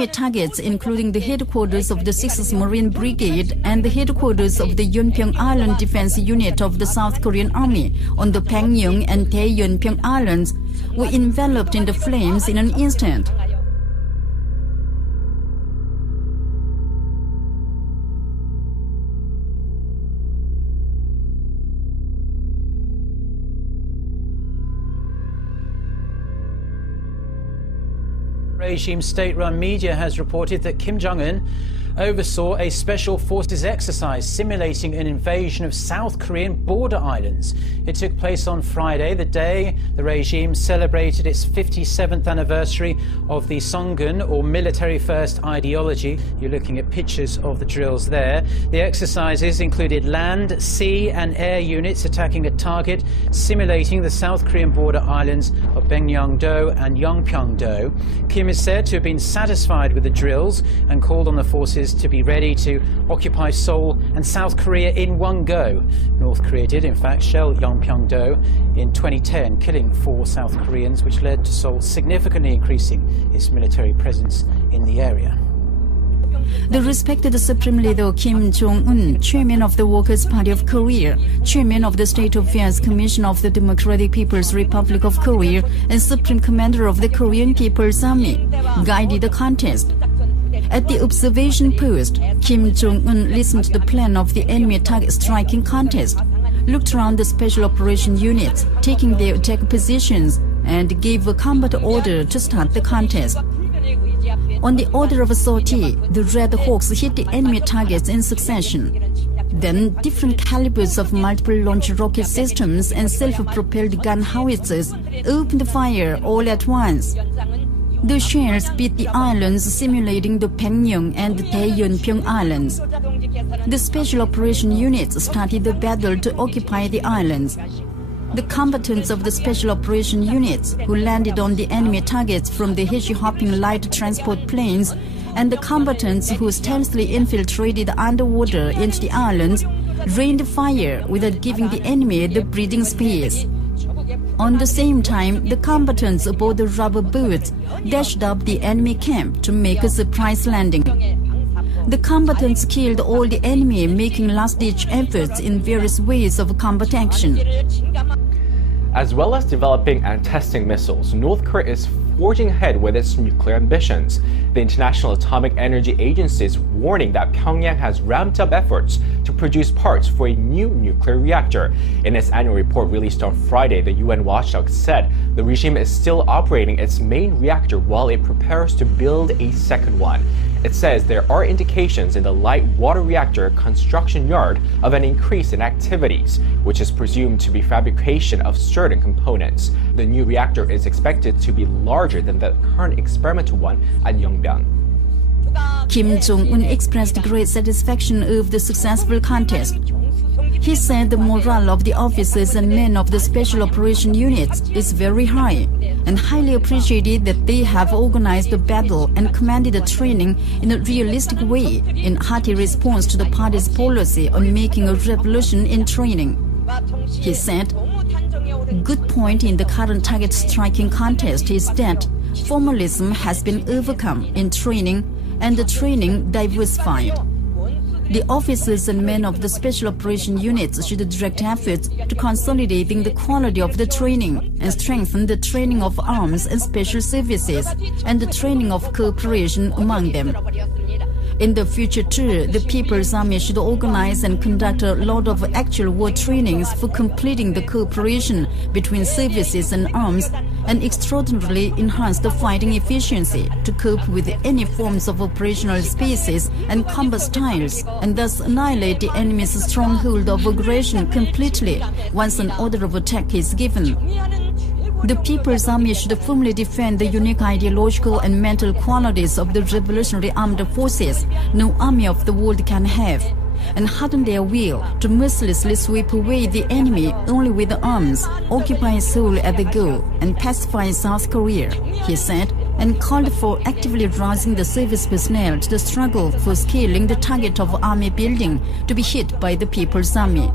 enemy targets, including the headquarters of the 6th Marine Brigade and the headquarters of the Yeonpyeong Island Defense Unit of the South Korean Army on the Pangyung and Daeyeonpyeong Islands, were enveloped in the flames in an instant. Regime state-run media has reported that Kim Jong-un oversaw a special forces exercise simulating an invasion of South Korean border islands. It took place on Friday, the day the regime celebrated its 57th anniversary of the Songun, or military first ideology. You're looking at pictures of the drills there. The exercises included land, sea and air units attacking a target, simulating the South Korean border islands of Baekneung-do and Yeonpyeong-do. Kim is said to have been satisfied with the drills and called on the forces to be ready to occupy Seoul and South Korea in one go. North Korea did, in fact, shell Yeonpyeong-do in 2010, killing 4 South Koreans, which led to Seoul significantly increasing its military presence in the area. The respected Supreme Leader Kim Jong-un, Chairman of the Workers' Party of Korea, Chairman of the State Affairs Commission of the Democratic People's Republic of Korea, and Supreme Commander of the Korean People's Army, guided the contest. At the observation post, Kim Jong-un listened to the plan of the enemy target striking contest, looked around the special operation units taking their attack positions, and gave a combat order to start the contest. On the order of a sortie, the Red Hawks hit the enemy targets in succession. Then, different calibers of multiple launch rocket systems and self-propelled gun howitzers opened fire all at once. The shells beat the islands simulating the Pangyung and Daeyeonpyeong Islands. The special operation units started the battle to occupy the islands. The combatants of the special operation units, who landed on the enemy targets from the heli-hopping light transport planes, and the combatants who stealthily infiltrated underwater into the islands, rained fire without giving the enemy the breathing space. On the same time, the combatants aboard the rubber boats dashed up the enemy camp to make a surprise landing. The combatants killed all the enemy, making last-ditch efforts in various ways of combat action. As well as developing and testing missiles, North Korea is forging ahead with its nuclear ambitions. The International Atomic Energy Agency is warning that Pyongyang has ramped up efforts to produce parts for a new nuclear reactor. In its annual report released on Friday, the UN watchdog said the regime is still operating its main reactor while it prepares to build a second one. It says there are indications in the light water reactor construction yard of an increase in activities, which is presumed to be fabrication of certain components. The new reactor is expected to be larger than the current experimental one at Yongbyon. Kim Jong-un expressed great satisfaction over the successful contest. He said the morale of the officers and men of the special operation units is very high, and highly appreciated that they have organized the battle and commanded the training in a realistic way in hearty response to the party's policy on making a revolution in training. He said, "Good point in the current target striking contest is that formalism has been overcome in training and the training diversified. The officers and men of the special operation units should direct efforts to consolidating the quality of the training and strengthen the training of arms and special services and the training of cooperation among them. In the future too, the People's Army should organize and conduct a lot of actual war trainings for completing the cooperation between services and arms and extraordinarily enhance the fighting efficiency to cope with any forms of operational spaces and combat styles, and thus annihilate the enemy's stronghold of aggression completely once an order of attack is given. The People's Army should firmly defend the unique ideological and mental qualities of the revolutionary armed forces no army of the world can have, and harden their will to mercilessly sweep away the enemy only with arms, occupy Seoul at the goal, and pacify South Korea," he said, and called for actively rousing the service personnel to the struggle for scaling the target of army building to be hit by the People's Army.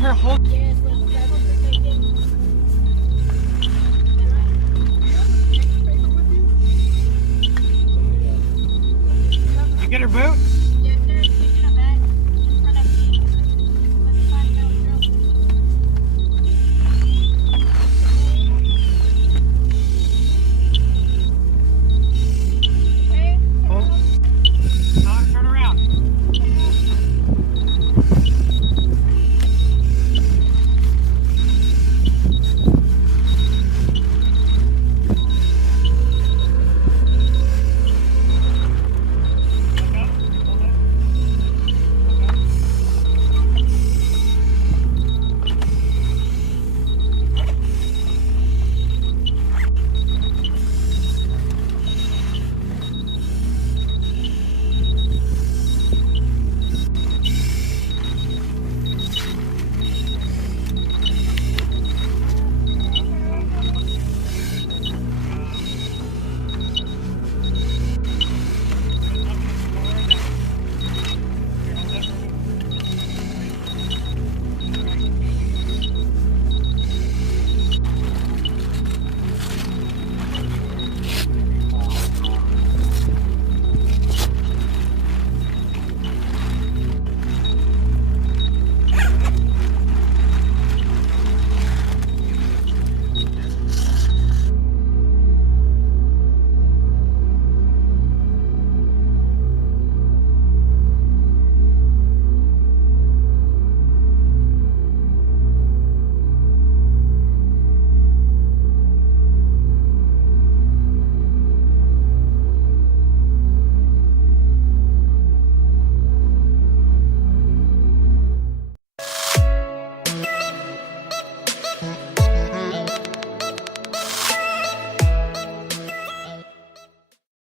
her whole